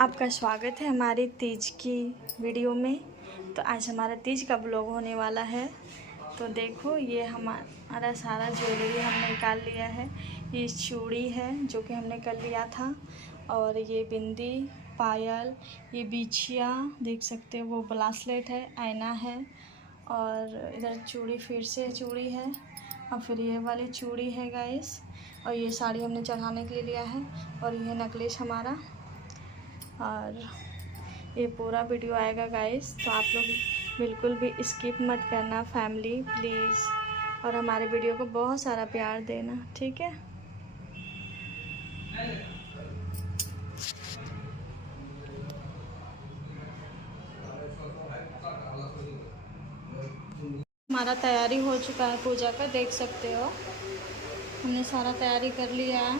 आपका स्वागत है हमारी तीज की वीडियो में। तो आज हमारा तीज का ब्लॉग होने वाला है। तो देखो ये हमारा सारा ज्वेलरी हमने निकाल लिया है। ये चूड़ी है जो कि हमने कर लिया था, और ये बिंदी, पायल, ये बिछिया देख सकते हो, वो ब्रासलेट है, आईना है, और इधर चूड़ी, फिर से चूड़ी है, और फिर ये वाली चूड़ी है गाइस, और ये साड़ी हमने चढ़ाने के लिए लिया है, और ये नेकलेस हमारा। और ये पूरा वीडियो आएगा गाइस, तो आप लोग बिल्कुल भी स्किप मत करना फैमिली प्लीज़, और हमारे वीडियो को बहुत सारा प्यार देना, ठीक है। हमारा तैयारी हो चुका है पूजा का, देख सकते हो हमने सारा तैयारी कर लिया है।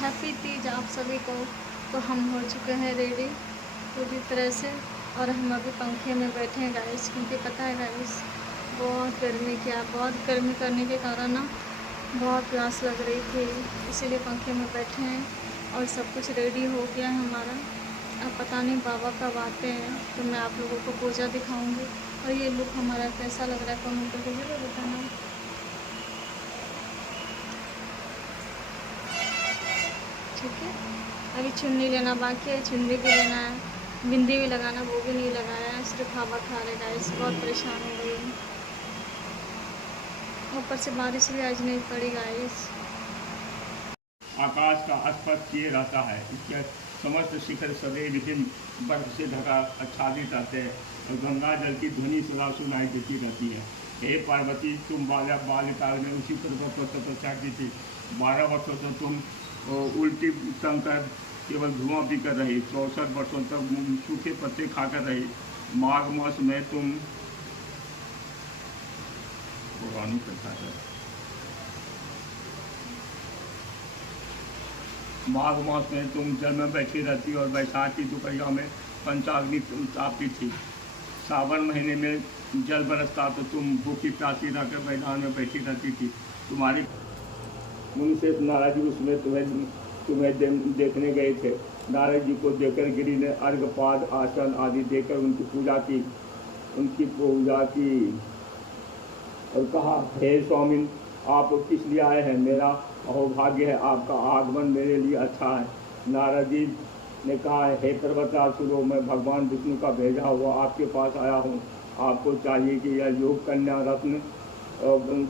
हैप्पी तीज आप सभी को। तो हम हो चुके हैं रेडी पूरी तरह से, और हम अभी पंखे में बैठे हैं गाइस, क्योंकि पता है गाइस बहुत गर्मी करने के कारण ना बहुत प्यास लग रही थी, इसीलिए पंखे में बैठे हैं। और सब कुछ रेडी हो गया है हमारा। अब पता नहीं बाबा कब आते हैं, तो मैं आप लोगों को पूजा दिखाऊंगी। और ये लुक हमारा कैसा लग रहा है कमेंट करके ज़रूर बताना, ठीक है। अभी चुन्नी लेना बाकी है, चुन्नी भी लेना है, बिंदी भी लगाना, वो भी नहीं लगाया है, सिर्फ हवा खा रहे गाइस, बहुत परेशान हो गई हूँ। ऊपर से बारिश भी आज नहीं पड़ी गाइस। आकाश का स्पर्श किए रहता है, इसके समस्त शिखर सदैव विभिन्न बर्फ से ढका आच्छादित रहते हैं, और गंगा जल की ध्वनि सदा सुनाई देती रहती है। हे पार्वती, तुम बाल्यकाल में उसी पर्वत पर तपस्या की थी। 12 वर्षों से तुम उल्टी टंकर केवल धुआं पी कर रही, 64 वर्षों तक सूखे पत्ते खाकर रही। माघ मास में तुम पौराणिक कथा है, माघ मास में तुम जल में बैठी रहती और बैसाख की दोपहरिया में पंचाग्नि तापती थी। सावन महीने में जल बरसता तो तुम भूखी प्यासी रहकर मैदान में बैठी रहती थी। तुम्हारी मुनि से नारद जी उसमें तुम्हें देखने गए थे। नारद जी को देखकर गिरी ने अर्घपाद आसन आदि देकर उनकी पूजा की और कहा, हे स्वामिन, आप किस लिए आए हैं? मेरा अहोभाग्य है, आपका आगमन मेरे लिए अच्छा है। नारद जी ने कहा, हे पर्वतराज सुनो, मैं भगवान विष्णु का भेजा हुआ आपके पास आया हूँ। आपको चाहिए कि यह योग कन्या रत्न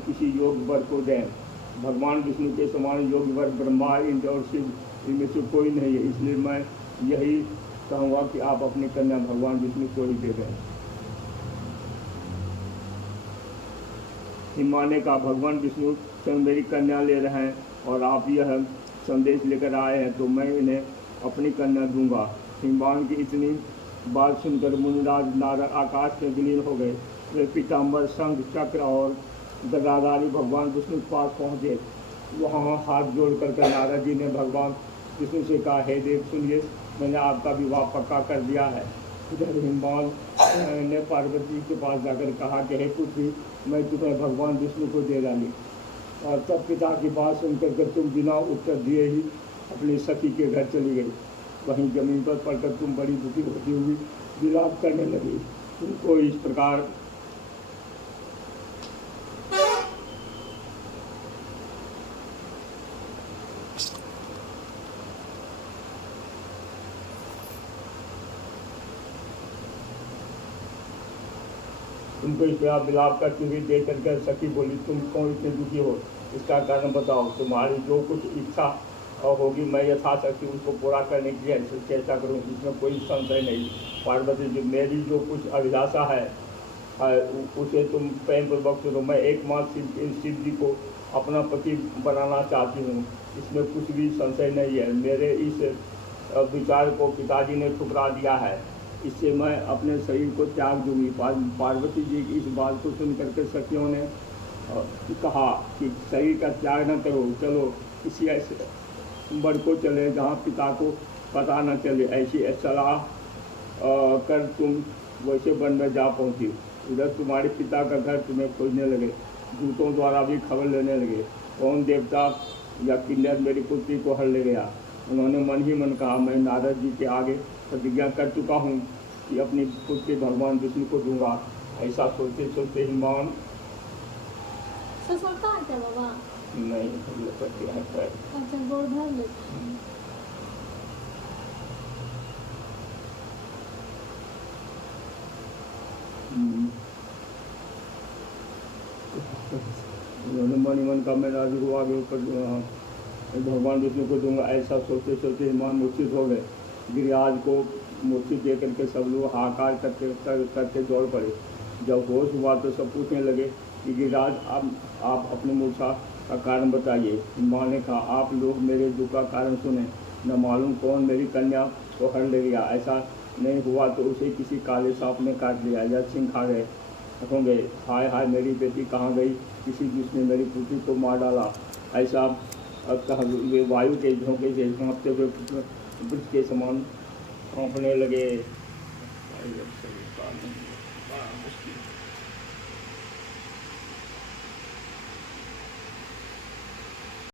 किसी योग वर को दें। भगवान विष्णु के समान योग वर ब्रह्मा, इंद्र और शिव, इनमें से कोई नहीं है, इसलिए मैं यही कहूँगा कि आप अपनी कन्या भगवान विष्णु को ही दे दें। हिमालय का भगवान विष्णु स्वयं मेरी कन्या ले रहे हैं, और आप यह संदेश लेकर आए हैं, तो मैं इन्हें अपनी कन्या दूंगा। हिमवान की इतनी बात सुनकर मुनिराज नारद आकाश में विलीन हो गए। वे पीताम्बर, शंख, चक्र और गदाधारी भगवान विष्णु के पास पहुँचे। वहाँ हाथ जोड़ कर नारद जी ने भगवान विष्णु से कहा, हे देव सुनिए, मैंने आपका विवाह पक्का कर दिया है। इधर हिमवान ने पार्वती के पास जाकर कहा कि हे पुत्री, मैं तुम्हें भगवान विष्णु को दे डाली। और तब पिता की बात सुनकर तुम बिना उत्तर दिए ही अपनी सखी के घर चली गई। वहीं जमीन पर पड़कर तुम बड़ी दुखी होती हुई विलाप करने लगी। तुमको इस प्रकार विलाप करती हुई देख करके सखी बोली, तुम क्यों इतने दुखी हो? इसका कारण बताओ। तुम्हारी जो कुछ इच्छा होगी मैं यथाशक्ति उसको पूरा करने की चेष्टा करूँ, इसमें कोई संशय नहीं। पार्वती जी, मेरी जो कुछ अभिलाषा है उसे तुम प्रेम पूर्वक सुनो। मैं एकमात्र शिव जी को अपना पति बनाना चाहती हूँ, इसमें कुछ भी संशय नहीं है। मेरे इस विचार को पिताजी ने ठुकरा दिया है, इससे मैं अपने शरीर को त्याग दूंगी। पार्वती जी की इस बात को सुन करके सखियों ने और कहा कि शरीर का त्याग न करो, चलो किसी ऐसे वर को चले जहाँ पिता को पता न चले। ऐसी सलाह कर तुम वैसे वन में जा पहुँची। उधर तुम्हारे पिता का घर तुम्हें खोजने लगे, दूतों द्वारा भी खबर लेने लगे, कौन देवता या किन्नर मेरी पुत्री को हर ले गया। उन्होंने मन ही मन कहा, मैं नारद जी के आगे प्रतिज्ञा कर चुका हूँ कि अपनी पुत्री भगवान विष्णु को दूंगा। ऐसा सोचते सोचते हिमान ससुरता है क्या बाबा? नहीं करते हैं पैर। अच्छा, गोड़ धर लेते हैं। उन्होंने मन ही मन का मैं राजू को आगे ऊपर भगवान विष्णु को दूंगा। ऐसा सोचते सोचते हिमान मूर्छित हो गए। गिरिराज को मूर्छित देख करके सब लोग हाहाकार करके दौड़ पड़े। जब होश हुआ तो सब पूछने लगे कि गिरिराज आप अपनी मूर्छा का कारण बताइए। हिमान ने कहा, आप लोग मेरे दुख का कारण सुने, न मालूम कौन मेरी कन्या को हर ले गया। ऐसा नहीं हुआ तो उसे किसी काले सांप ने काट लिया या सिंह खा गए होंगे। हाय हाय मेरी बेटी कहाँ गई, किसी जिसने मेरी पुत्री को मार डाला। ऐसा कहा वे वायु के झोंके से कांपते हुए वृक्ष के समान कांपने लगे।